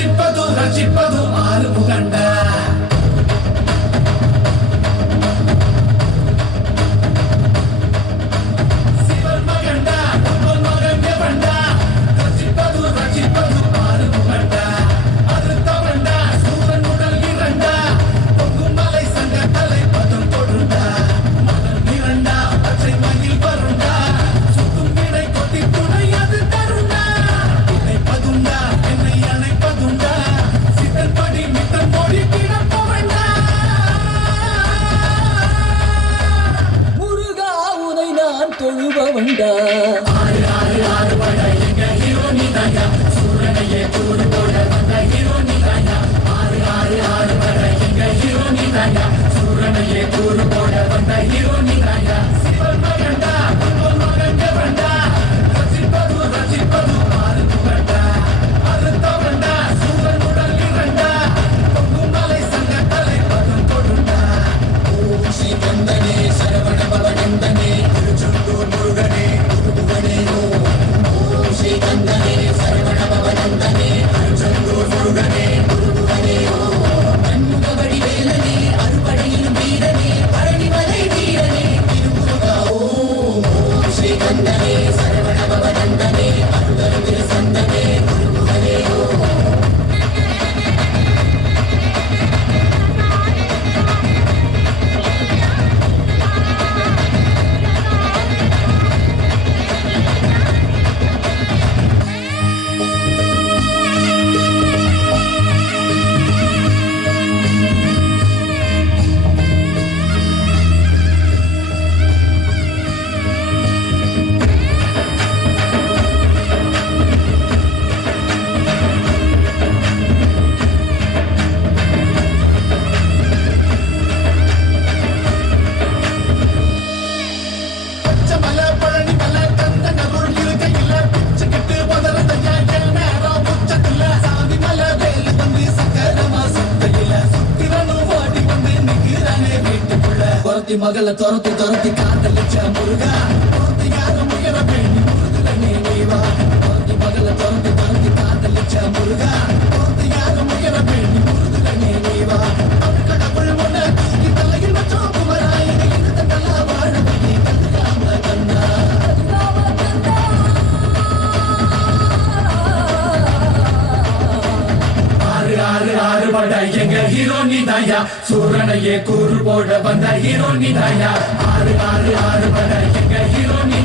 ரசிப்பது ஆறு முகண்ட தொழுபவண்டா ஆறு ஆறு ஆறு பட எங்க ஹீரோ நீதாயா சூரனையே கூறு போட வந்த ஹீரோ நீதாயா ஆறு ஆறு ஆறு பட எங்க ஹீரோ நீதாயா சூரனையே கூறு போட வந்த ஹீரோ நீதாயா சிவன் மகண்டா பொன் மகன் வேண்டா ரசிப்பது ஆறு முகண்டா அறுத்தவண்டா சூரன் உடல் இரண்டா பொங்கும் மலை சங்க தலை பதம் கொடுண்டா ஓம் ஸ்ரீ கந்தனே சரவண பவநந்தனே முருகனே முருகனே ஓம் ஸ்ரீ கந்தனே சரவண பவநந்தனே அருச்சந்தூர் முருகனே முருகனே கண்முகவடி வேலனே அறுபடையிலும் வீரனே பழனிமலை வீரனே திருமுருகா ஓம் ஸ்ரீ கந்தனே சரவண பவநந்தனே அருகருகிற சந்தனே முருகனே மகளை துரத்தி காதலிச்ச முருகா யாரும் உயர வேண்டி முருகனே நீவா மகளை துரத்தி காதலிச்ச முருகா யாரும் உயர வேண்டி முருகனே நீவா கடவுள் ஒண்ணு தலையில் மச்சம் குமராயனை இந்த கலா வாழ வேண்டி கத்துக்காம கண்ணா ஆறு ஆறு ஆறு பட எங்க ஹீரோ நீதாயா சூரனையே கூறு போட வந்த ஹீரோ நீதாயா ஆறு ஆறு ஆறு பட எங்க ஹீரோ நீ